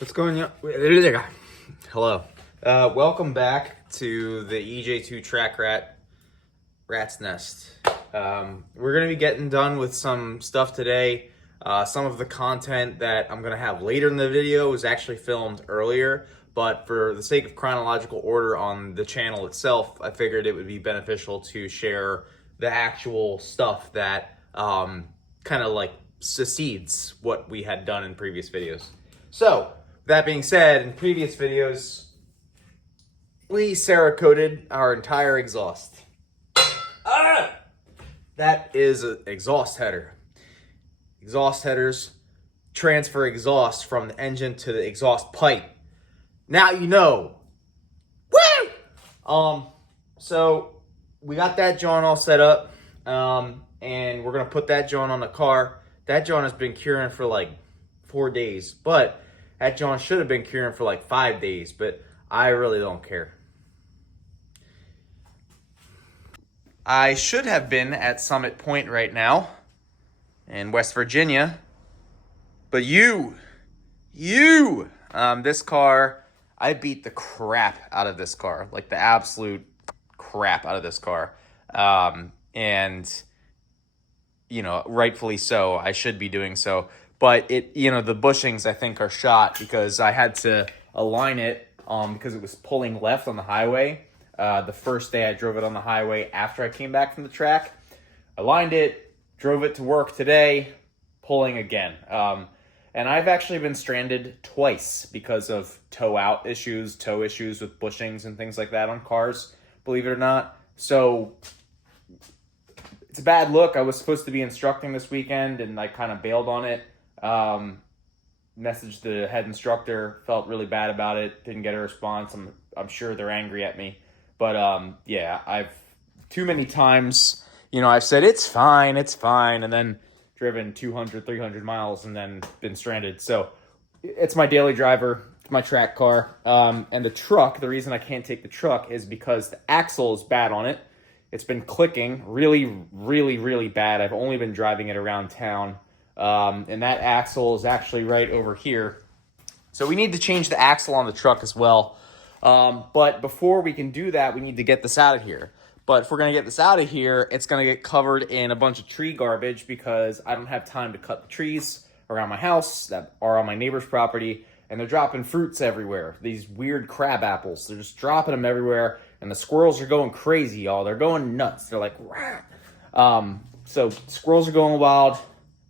What's going on? Hello. Welcome back to the EJ2 Track Rat's Nest. We're going to be getting done with some stuff today. Some of the content that I'm going to have later in the video was actually filmed earlier, but for the sake of chronological order on the channel itself, I figured it would be beneficial to share the actual stuff that kind of like succeeds what we had done in previous videos. So, that being said, in previous videos, we Cerakoted our entire exhaust. That is an exhaust header. Exhaust headers transfer exhaust from the engine to the exhaust pipe. Now you know. Woo! So we got that joint all set up, and we're gonna put that joint on the car. That joint has been curing for like 4 days, but that joint should have been curing for like 5 days, but I really don't care. I should have been at Summit Point right now in West Virginia, but this car, I beat the crap out of this car, like the absolute crap out of this car. And, you know, rightfully so, I should be doing so. But it, you know, the bushings I think are shot because I had to align it because it was pulling left on the highway. The first day I drove it on the highway after I came back from the track. Aligned it, drove it to work today, pulling again. And I've actually been stranded twice because of tow issues with bushings and things like that on cars, believe it or not. So it's a bad look. I was supposed to be instructing this weekend and I kind of bailed on it. Messaged the head instructor, felt really bad about it, didn't get a response. I'm sure they're angry at me. But yeah, I've too many times, you know, I've said it's fine, and then driven 200, 300 miles and then been stranded. So it's my daily driver, it's my track car. And the truck, the reason I can't take the truck is because the axle is bad on it. It's been clicking really, really, really bad. I've only been driving it around town. And that axle is actually right over here. So we need to change the axle on the truck as well. But before we can do that, we need to get this out of here. But if we're going to get this out of here, it's going to get covered in a bunch of tree garbage because I don't have time to cut the trees around my house that are on my neighbor's property. And they're dropping fruits everywhere. These weird crab apples. They're just dropping them everywhere. And the squirrels are going crazy, y'all. They're going nuts. They're like, rah. So squirrels are going wild.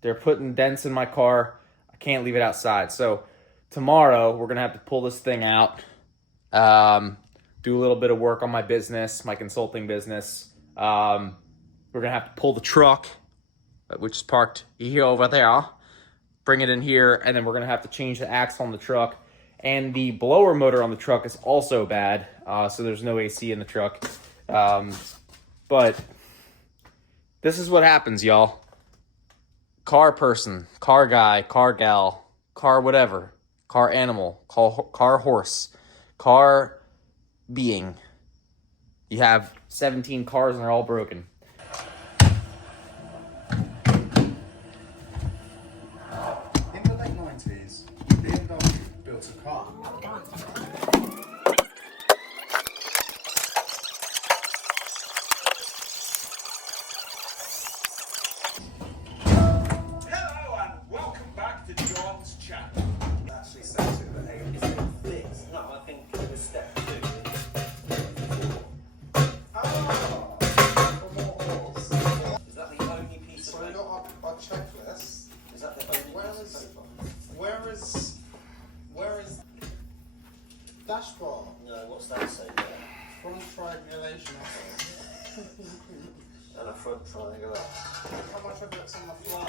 They're putting dents in my car. I can't leave it outside. So tomorrow we're going to have to pull this thing out. Do a little bit of work on my business, my consulting business. We're going to have to pull the truck, which is parked here over there, bring it in here, and then we're going to have to change the axle on the truck. And the blower motor on the truck is also bad, so there's no AC in the truck. But this is what happens, y'all. Car person, car guy, car gal, car whatever, car animal, car horse, car being. You have 17 cars and they're all broken. In the late 90s, BMW built a car. Hello and welcome back to John's channel. Actually, step 2 of the aim. This? No, I think it was step 2. Is that the only piece So of we got our checklist. Is that the only Where piece is, of where is dashboard? No, what's that say there? Front triangulation effort. And a front triangle. How much of it's on the fly?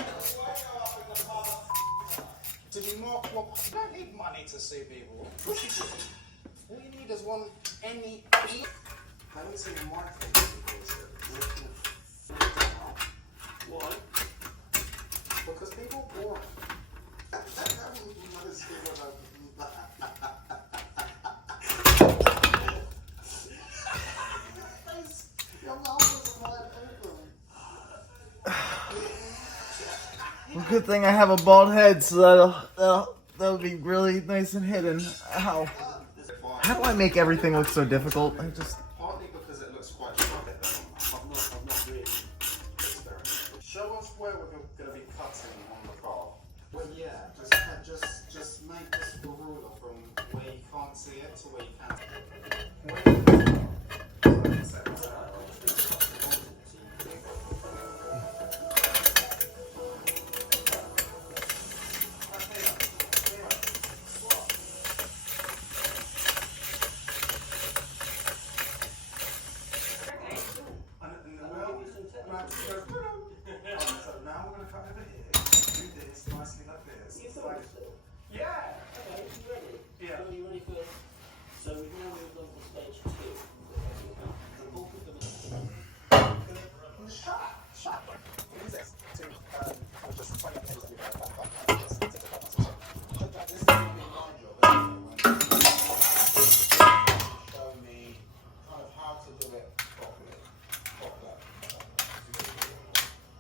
Did we mark what? You don't need money to see people. What you do? All you need is one any. Haven't seen mark Why? because people are boring. Good thing I have a bald head so That would be really nice and hidden. How do I make everything look so difficult? I just... Partly because it looks quite sharp at the moment. I've not really. Show us where we're going to be cutting on the car. Well, yeah. Just make this the ruler from where you can't see it to where you can. So now we're going to cut over here. Do this nicely like this. It's like, yeah. Okay, you ready? Yeah. So are you ready for? So we've now moved on to stage 2. The bulk of them is Shut. Use this to just find out. This is going to be my job. Show me kind of how to do it properly.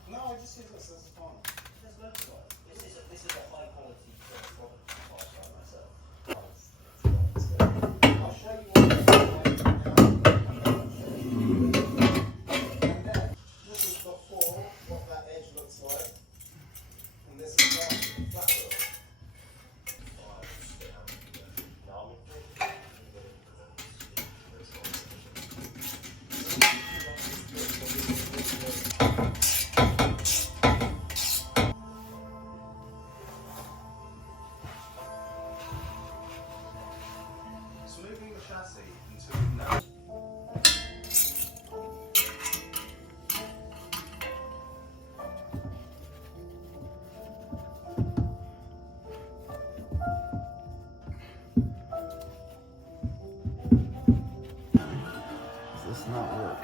No, I just use this as fun. There's loads of it. This is a high quality product by myself. I'll show you what this is before, what that edge looks like. And this is that look. Smoothing the chassis until you know. Does this not work?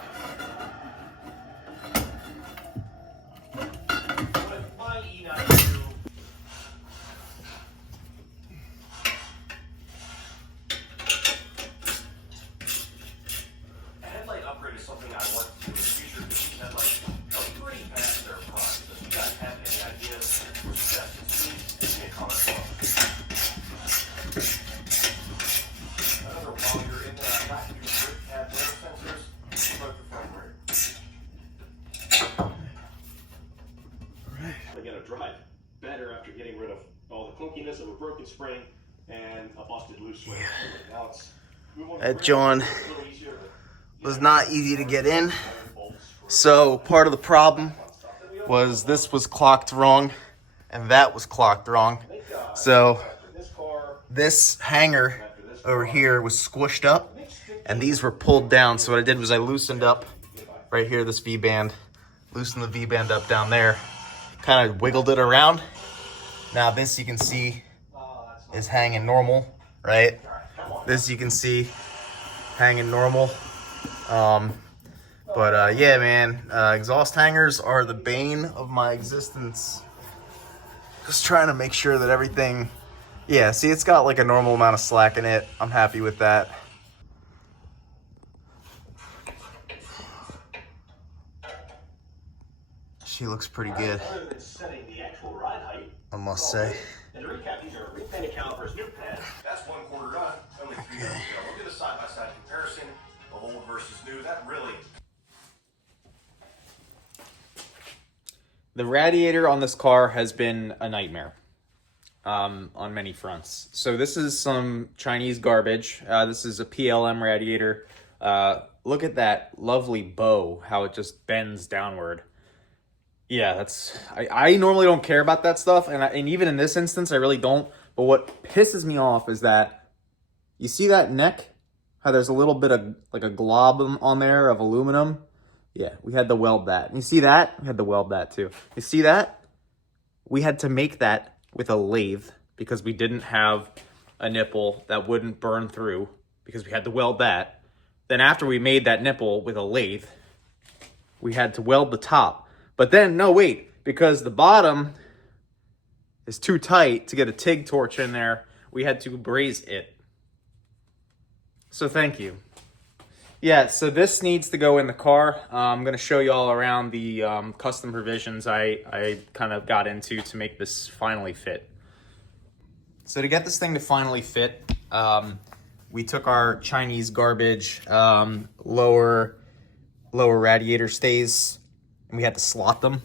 Headlight upgrade is something I want to do in the future because these headlights are pretty past their prime. So if you guys have any ideas or suggestions, please give me a comment below. Another, while you're in the last few grip pad wear sensors, plug the front brake. Again, a drive better after getting rid of all the clunkiness of a broken spring and a busted loose swing. Now it's That John was not easy to get in. So part of the problem was this was clocked wrong and that was clocked wrong. So this hanger over here was squished up and these were pulled down. So what I did was I loosened up right here, this V-band, loosened the V-band up down there, kind of wiggled it around. Now this you can see is hanging normal, right? This you can see hanging normal. Yeah, man, exhaust hangers are the bane of my existence. Just trying to make sure that everything, yeah, see, it's got like a normal amount of slack in it. I'm happy with that. She looks pretty good, Other than setting the actual ride height, I must say. and to recap, these are repainted calipers, new pads. That's 1/4 done. Only 3 years ago. Look at the side-by-side comparison of old versus new. That really... The radiator on this car has been a nightmare on many fronts. So this is some Chinese garbage. This is a PLM radiator. Look at that lovely bow, how it just bends downward. Yeah, that's... I normally don't care about that stuff, and even in this instance, I really don't. But what pisses me off is that, you see that neck? How there's a little bit of, like a glob on there of aluminum? Yeah, we had to weld that. And you see that? We had to weld that too. You see that? We had to make that with a lathe because we didn't have a nipple that wouldn't burn through because we had to weld that. Then after we made that nipple with a lathe, we had to weld the top. But then, no, wait, because the bottom is too tight to get a TIG torch in there, we had to braze it. So thank you. Yeah, so this needs to go in the car. I'm going to show you all around the custom provisions I kind of got into to make this finally fit. So to get this thing to finally fit, we took our Chinese garbage lower radiator stays, and we had to slot them.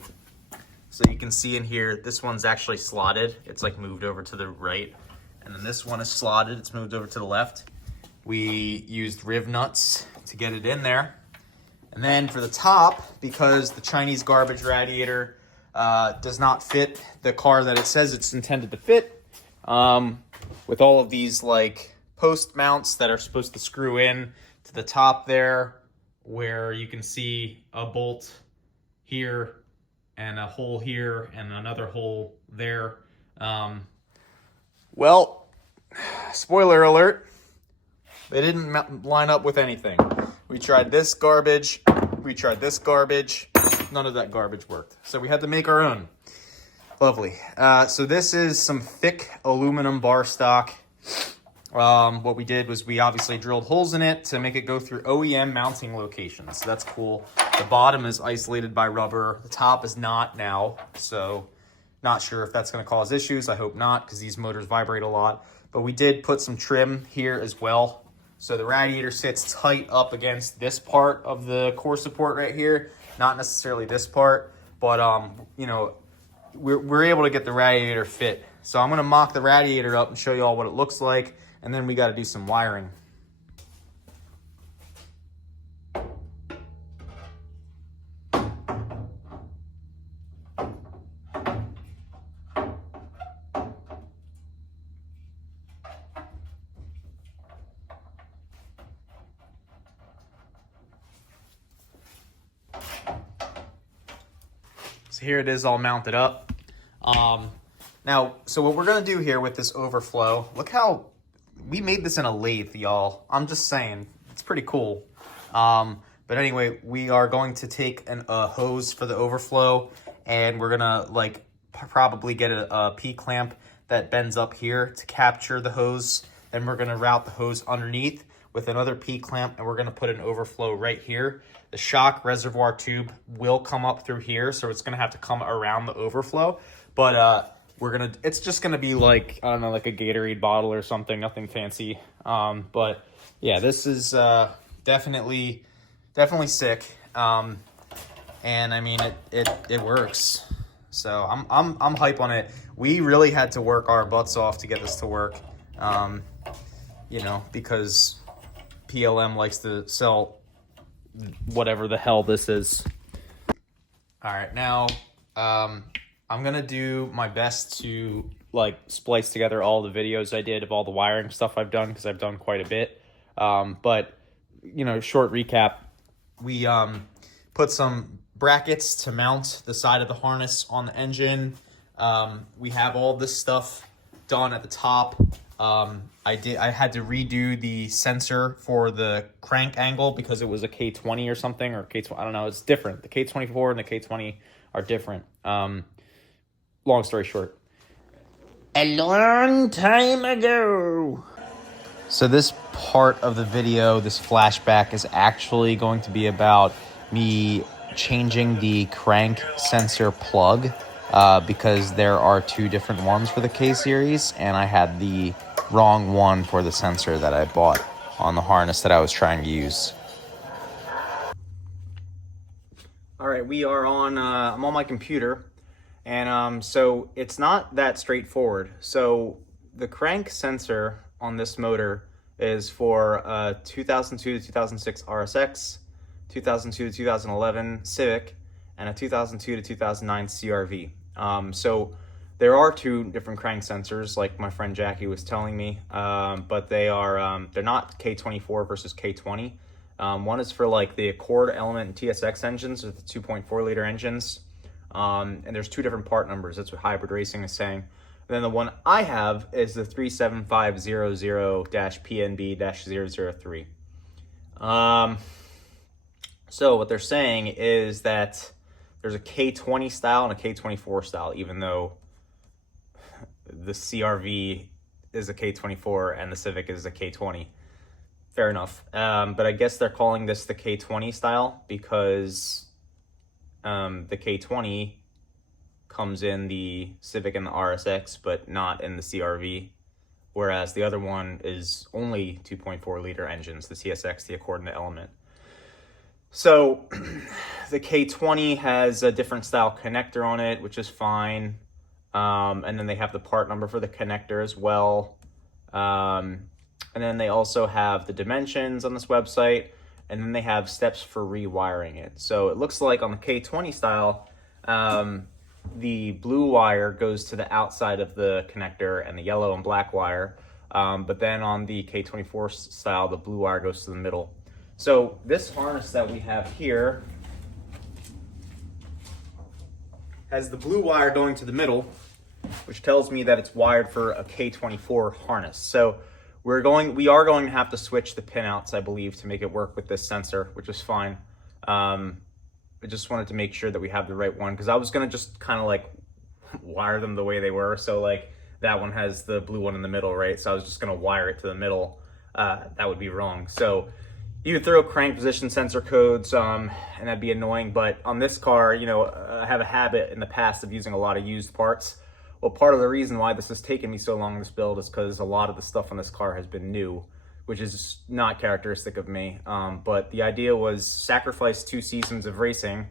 So you can see in here, this one's actually slotted. It's like moved over to the right. And then this one is slotted. It's moved over to the left. We used riv nuts to get it in there. And then for the top, because the Chinese garbage radiator does not fit the car that it says it's intended to fit, with all of these like post mounts that are supposed to screw in to the top there, where you can see a bolt here and a hole here and another hole there. Well, spoiler alert, they didn't line up with anything. We tried this garbage, we tried this garbage, none of that garbage worked. So we had to make our own. Lovely. So this is some thick aluminum bar stock. What we did was we obviously drilled holes in it to make it go through OEM mounting locations. So that's cool. The bottom is isolated by rubber. The top is not now. So not sure if that's going to cause issues. I hope not, because these motors vibrate a lot. But we did put some trim here as well. So the radiator sits tight up against this part of the core support right here. Not necessarily this part, but you know, we're able to get the radiator fit. So I'm going to mock the radiator up and show you all what it looks like. And then we got to do some wiring. So here it is all mounted up. Now, so what we're going to do here with this overflow, look how we made this in a lathe, y'all. I'm just saying, it's pretty cool. But anyway, we are going to take a hose for the overflow, and we're gonna like probably get a P-clamp that bends up here to capture the hose. Then we're gonna route the hose underneath with another P-clamp, and we're gonna put an overflow right here. The shock reservoir tube will come up through here, so it's gonna have to come around the overflow. But it's just gonna be like, I don't know, like a Gatorade bottle or something, nothing fancy. But yeah, this is definitely sick. And I mean, it works. So I'm hype on it. We really had to work our butts off to get this to work. You know, because PLM likes to sell whatever the hell this is. All right, now I'm gonna do my best to like splice together all the videos I did of all the wiring stuff I've done, because I've done quite a bit. But you know, short recap, we put some brackets to mount the side of the harness on the engine. We have all this stuff done at the top. I had to redo the sensor for the crank angle because it was a K20 or something, or K20, I don't know, it's different. The K24 and the K20 are different. Long story short, a long time ago. So this part of the video, this flashback, is actually going to be about me changing the crank sensor plug because there are two different ones for the K-series, and I had the wrong one for the sensor that I bought on the harness that I was trying to use. All right, we are on, I'm on my computer, and so it's not that straightforward. So the crank sensor on this motor is for 2002 to 2006 RSX, 2002 to 2011 Civic, and a 2002 to 2009 CRV. So there are two different crank sensors, like my friend Jackie was telling me, but they are they're not K24 versus K20. One is for like the Accord, Element, and TSX engines with the 2.4 liter engines, and there's two different part numbers. That's what Hybrid Racing is saying. And then the one I have is the 37500-PNB-003. So what they're saying is that there's a K20 style and a K24 style, even though the CRV is a K24 and the Civic is a K20. Fair enough. But I guess they're calling this the K20 style because the K20 comes in the Civic and the RSX, but not in the CRV. whereas the other one is only 2.4 liter engines, the CSX, the according to Element. So the K20 has a different style connector on it, which is fine. And then they have the part number for the connector as well. And then they also have the dimensions on this website, and then they have steps for rewiring it. So it looks like on the K20 style, the blue wire goes to the outside of the connector and the yellow and black wire. But then on the K24 style, the blue wire goes to the middle. So this harness that we have here has the blue wire going to the middle, which tells me that it's wired for a K24 harness. So we are going to have to switch the pinouts, I believe, to make it work with this sensor, which is fine. I just wanted to make sure that we have the right one, because I was going to just kind of like wire them the way they were. So like that one has the blue one in the middle, right? So I was just going to wire it to the middle. That would be wrong. So you could throw crank position sensor codes, and that'd be annoying. But on this car, you know, I have a habit in the past of using a lot of used parts. Well, part of the reason why this has taken me so long, this build, is because a lot of the stuff on this car has been new, which is not characteristic of me. But the idea was sacrifice 2 seasons of racing,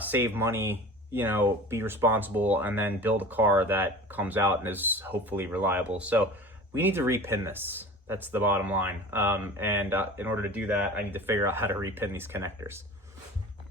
save money, you know, be responsible, and then build a car that comes out and is hopefully reliable. So we need to repin this. That's the bottom line. And in order to do that, I need to figure out how to repin these connectors.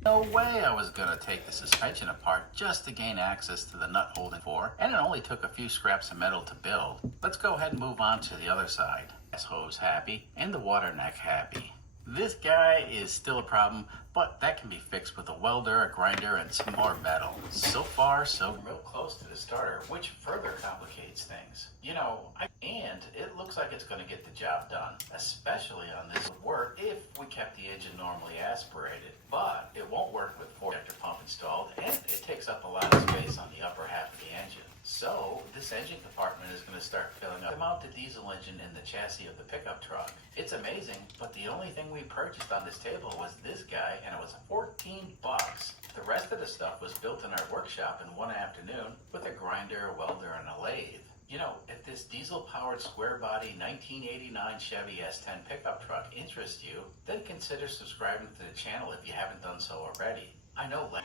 No way I was gonna take the suspension apart just to gain access to the nut holding for, and it only took a few scraps of metal to build. Let's go ahead and move on to the other side. Gas hose happy, and the water neck happy. This guy is still a problem, but that can be fixed with a welder, a grinder, and some more metal. So far, so real close to the starter, which further complicates things. You know, and it looks like it's gonna get the job done, especially on this work if we kept the engine normally aspirated. But it won't work with 4-injector pump installed, and it takes up a lot of space on the upper half of the engine. So this engine compartment is going to start filling up. I mounted the diesel engine in the chassis of the pickup truck. It's amazing, but the only thing we purchased on this table was this guy, and it was $14. The rest of the stuff was built in our workshop in one afternoon with a grinder, a welder, and a lathe. You know, if this diesel-powered square-body 1989 Chevy S10 pickup truck interests you, then consider subscribing to the channel if you haven't done so already. I know a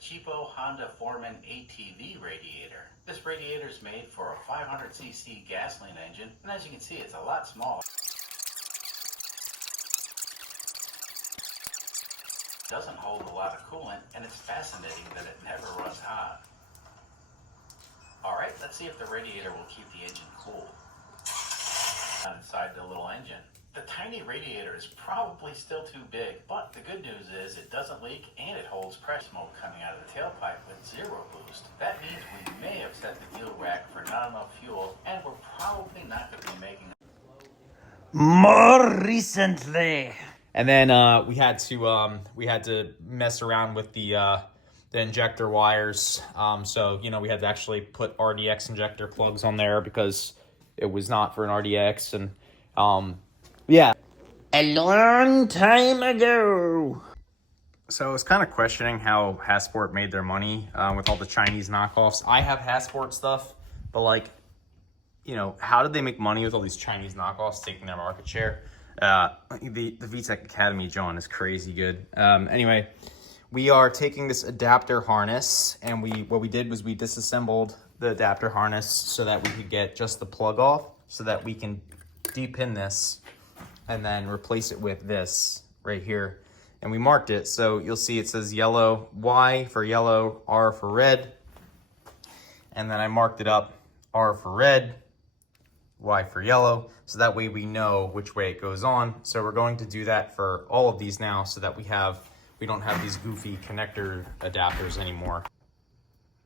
cheapo Honda Foreman ATV radiator. This radiator is made for a 500cc gasoline engine, and as you can see, it's a lot smaller. It doesn't hold a lot of coolant, and it's fascinating that it never runs hot. Alright, let's see if the radiator will keep the engine cool. Inside the little engine. The tiny radiator is probably still too big, but the good news is it doesn't leak and it holds pressure. Smoke coming out of the tailpipe with 0 boost. That means we may have set the fuel rack for not enough fuel, and we're probably not going to be making More recently. And then we had to mess around with the injector wires. So you know, we had to actually put RDX injector plugs on there because it was not for an RDX, and yeah, a long time ago. So I was kind of questioning how Hasport made their money with all the Chinese knockoffs. I have Hasport stuff, but like, you know, how did they make money with all these Chinese knockoffs taking their market share? The VTech Academy, John, is crazy good. Anyway, we are taking this adapter harness, and what we did was we disassembled the adapter harness so that we could get just the plug off, so that we can depin this and then replace it with this right here. And we marked it, so you'll see it says yellow, Y for yellow, R for red. And then I marked it up, R for red, Y for yellow, so that way we know which way it goes on. So we're going to do that for all of these now, so that we don't have these goofy connector adapters anymore.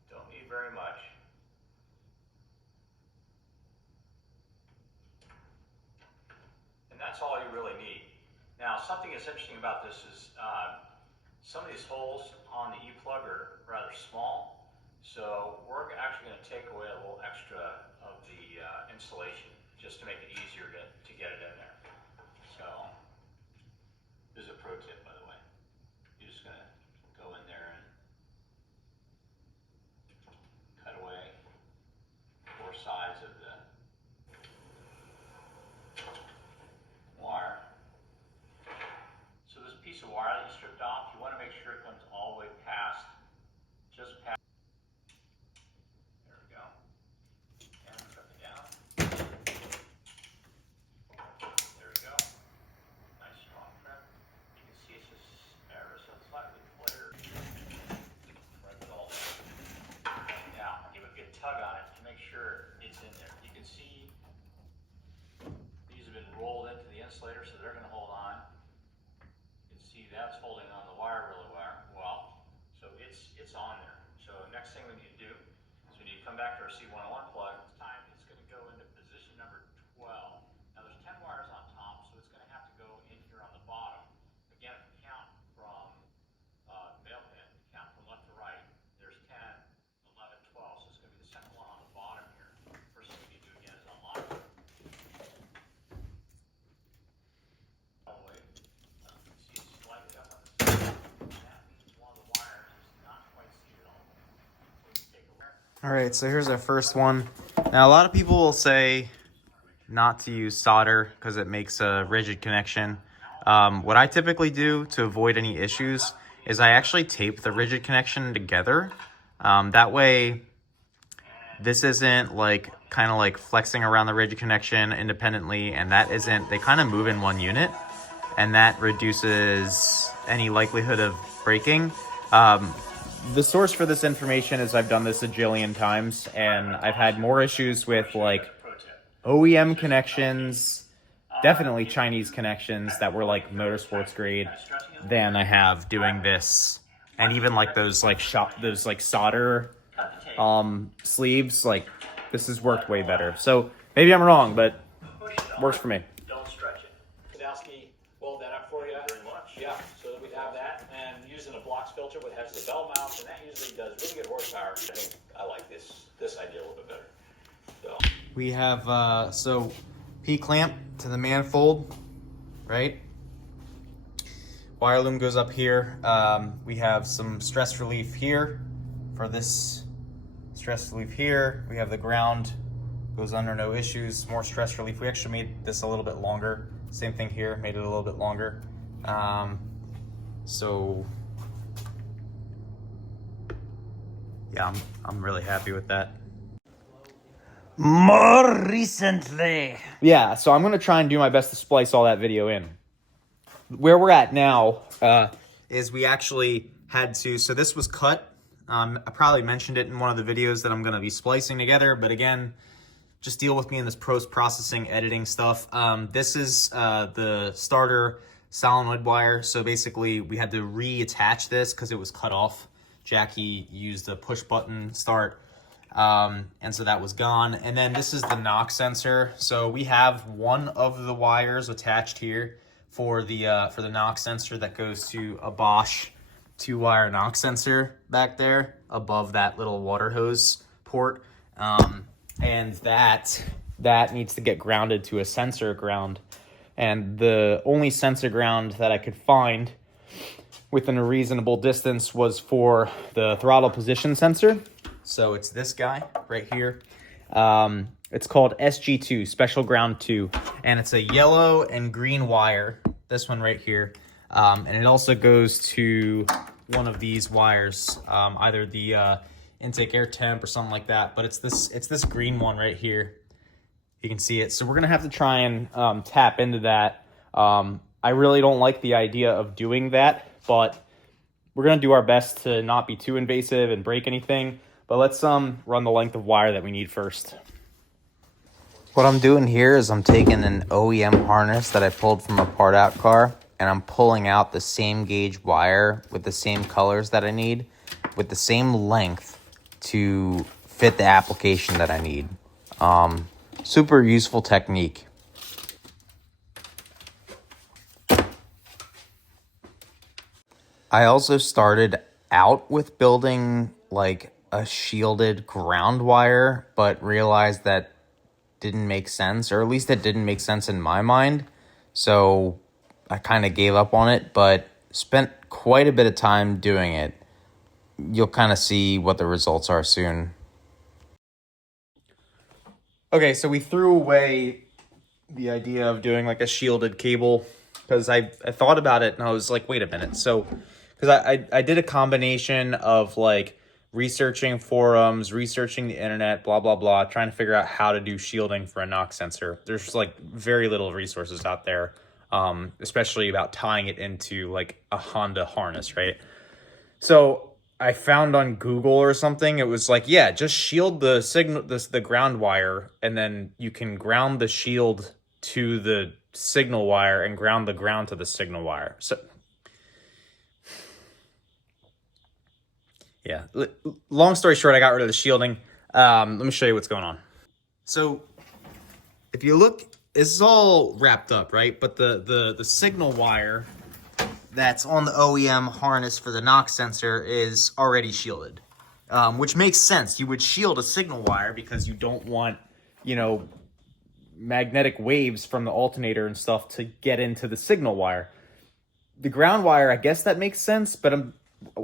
Don't need very much. And that's all you really need. Now, something that's interesting about this is some of these holes on the E-plug are rather small, so we're actually going to take away a little extra of the insulation just to make it easier to get it in there. So, this is a pro tip, by the way. You're just going to go in there and cut away back to our C101 plug. This time it's going to go into position number 12. Now there's 10 wires on top, so it's going to have to go in here on the bottom. Again, if you count from male pin, count from left to right, there's 10, 11, 12. So it's going to be the second one on the bottom here. First thing we need to do again is unlock it. All the way. See it's slightly up on the side. That means one of the wires is not quite seated all the way. So we can take a wire. All right, so here's our first one. Now, a lot of people will say not to use solder because it makes a rigid connection. What I typically do to avoid any issues is I actually tape the rigid connection together. That way, this isn't like kind of like flexing around the rigid connection independently, and that isn't, they kind of move in one unit, and that reduces any likelihood of breaking. The source for this information is I've done this a jillion times, and I've had more issues with like OEM connections, definitely Chinese connections that were like motorsports grade, than I have doing this. And even like those like solder sleeves, like this has worked way better. So maybe I'm wrong, but works for me. Don't stretch it. Sadowski weld that up for you. Very much. Yeah, so that we have that, and using a blocks filter, which has the bell mount, and that usually does really good horsepower. I think I like this idea a little bit better. So We have, so P-clamp to the manifold, right? Wire loom goes up here. We have some stress relief here for this stress relief here. We have the ground, goes under, no issues. More stress relief. We actually made this a little bit longer. Same thing here, made it a little bit longer. So yeah, I'm really happy with that. More recently. Yeah, so I'm going to try and do my best to splice all that video in. Where we're at now is we actually had to, so this was cut. I probably mentioned it in one of the videos that I'm going to be splicing together, but again, just deal with me in this post-processing editing stuff. This is the starter solenoid wire, so basically we had to reattach this because it was cut off. Jackie used a push button start. And so that was gone. And then this is the knock sensor. So we have one of the wires attached here for the knock sensor that goes to a Bosch 2-wire knock sensor back there above that little water hose port. And that needs to get grounded to a sensor ground. And the only sensor ground that I could find within a reasonable distance was for the throttle position sensor. So it's this guy right here. It's called SG2, Special Ground 2. And it's a yellow and green wire, this one right here. And it also goes to one of these wires, either the intake air temp or something like that. But it's this green one right here. You can see it. So we're going to have to try and tap into that. I really don't like the idea of doing that, but we're going to do our best to not be too invasive and break anything. But let's run the length of wire that we need first. What I'm doing here is I'm taking an OEM harness that I pulled from a part out car, and I'm pulling out the same gauge wire with the same colors that I need, with the same length to fit the application that I need. Super useful technique. I also started out with building like a shielded ground wire, but realized that didn't make sense, or at least it didn't make sense in my mind. So I kind of gave up on it, but spent quite a bit of time doing it. You'll kind of see what the results are soon. Okay, so we threw away the idea of doing like a shielded cable because I thought about it and I was like, wait a minute. So, because I did a combination of like researching forums, researching the internet, blah, blah, blah, trying to figure out how to do shielding for a knock sensor. There's like very little resources out there, especially about tying it into like a Honda harness, right? So I found on Google or something, it was like, yeah, just shield the signal, the ground wire, and then you can ground the shield to the signal wire and ground the ground to the signal wire. So yeah, long story short, I got rid of the shielding. Let me show you what's going on. So if you look, this is all wrapped up, right? But the signal wire that's on the OEM harness for the knock sensor is already shielded, which makes sense. You would shield a signal wire because you don't want, you know, magnetic waves from the alternator and stuff to get into the signal wire. The ground wire, I guess that makes sense, but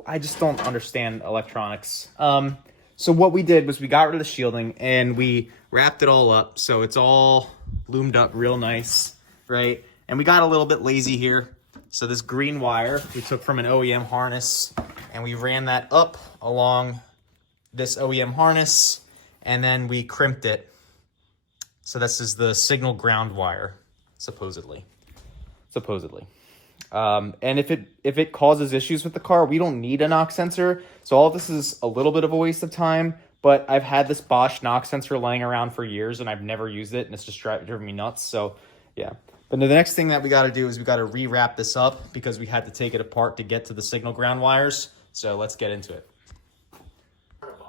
I just don't understand electronics. So what we did was we got rid of the shielding and we wrapped it all up. So it's all loomed up real nice, right? And we got a little bit lazy here. So this green wire we took from an OEM harness and we ran that up along this OEM harness and then we crimped it. So this is the signal ground wire, supposedly. And if it causes issues with the car, we don't need a knock sensor. So all of this is a little bit of a waste of time, but I've had this Bosch knock sensor laying around for years and I've never used it and it's just driven me nuts. So yeah. But the next thing that we got to do is we got to rewrap this up because we had to take it apart to get to the signal ground wires. So let's get into it.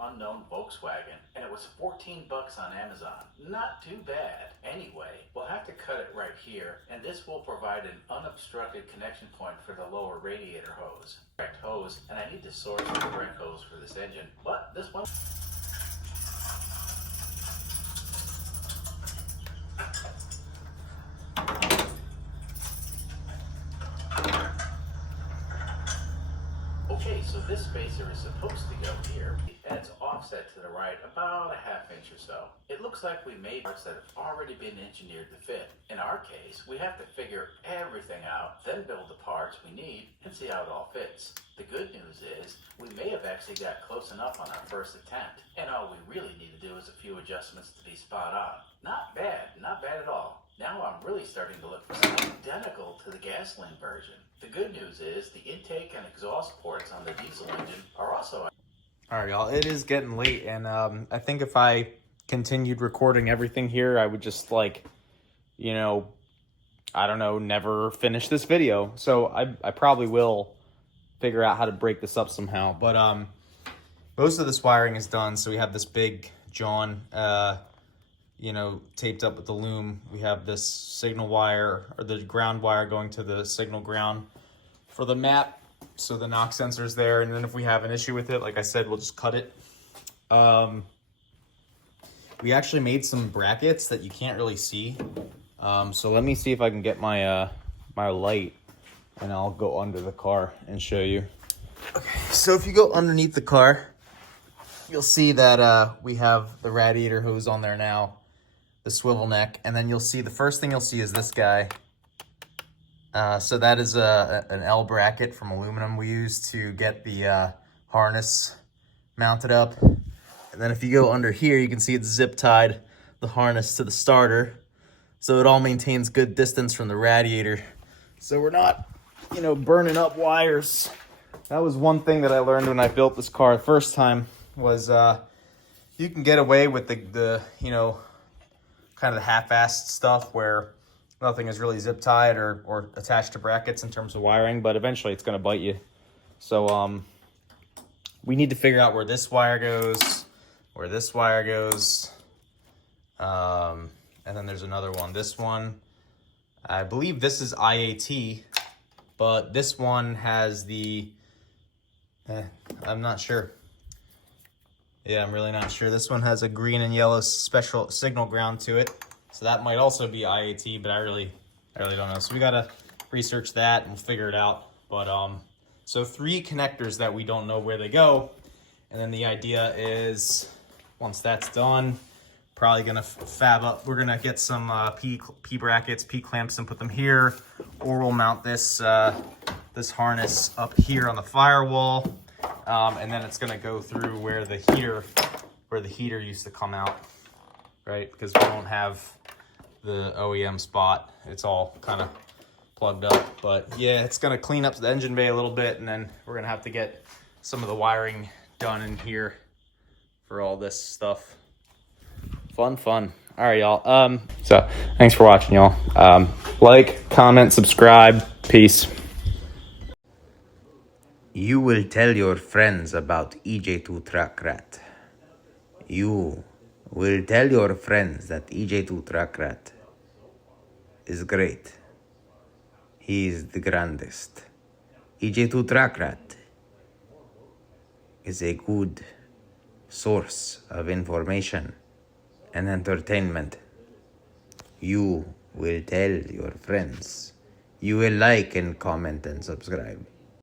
Unknown Volkswagen, and it was $14 on Amazon. Not too bad. Anyway, we'll have to cut it right here, and this will provide an unobstructed connection point for the lower radiator hose. Correct hose, and I need to source the correct hose for this engine, but this one. Okay, so this spacer is supposed to go here. And it's offset to the right about a ½ inch or so. It looks like we made parts that have already been engineered to fit. In our case, we have to figure everything out, then build the parts we need and see how it all fits. The good news is we may have actually got close enough on our first attempt, and all we really need to do is a few adjustments to be spot on. Not bad at all. Now I'm really starting to look for something identical to the gasoline version. The good news is the intake and exhaust ports on the diesel engine are also. All right, y'all, it is getting late, and I think if I continued recording everything here, I would just, like, you know, I don't know, never finish this video. So I probably will figure out how to break this up somehow. But most of this wiring is done, so we have this big John, you know, taped up with the loom. We have this signal wire, or the ground wire going to the signal ground for the map. So the knock sensor's there, and then if we have an issue with it, like I said, we'll just cut it. We actually made some brackets that you can't really see. So let me see if I can get my my light, and I'll go under the car and show you. Okay, so if you go underneath the car, you'll see that we have the radiator hose on there now, the swivel neck, and then you'll see the first thing you'll see is this guy. So that is an L bracket from aluminum we use to get the harness mounted up. And then if you go under here, you can see it's zip tied the harness to the starter. So it all maintains good distance from the radiator. So we're not, you know, burning up wires. That was one thing that I learned when I built this car the first time was you can get away with the you know, kind of the half-assed stuff where nothing is really zip tied or attached to brackets in terms of wiring, but eventually it's going to bite you. So we need to figure out where this wire goes, where this wire goes, and then there's another one. This one, I believe this is IAT, but this one has the, I'm not sure. Yeah, I'm really not sure. This one has a green and yellow special signal ground to it. So that might also be IAT, but I really don't know. So we gotta research that and we'll figure it out. But so 3 connectors that we don't know where they go, and then the idea is once that's done, probably gonna fab up. We're gonna get some P brackets, P clamps, and put them here, or we'll mount this this harness up here on the firewall, and then it's gonna go through where the heater used to come out, right? Because we don't have the OEM spot. It's all kind of plugged up, but yeah, it's gonna clean up the engine bay a little bit, and then we're gonna have to get some of the wiring done in here for all this stuff. Fun. All right, y'all. So thanks for watching, y'all. Like, comment, subscribe. Peace. You will tell your friends about EJ2 Track Rat. You will tell your friends that EJ2 Trackrat is great. He is the grandest. EJ2 Trackrat is a good source of information and entertainment. You will tell your friends. You will like and comment and subscribe.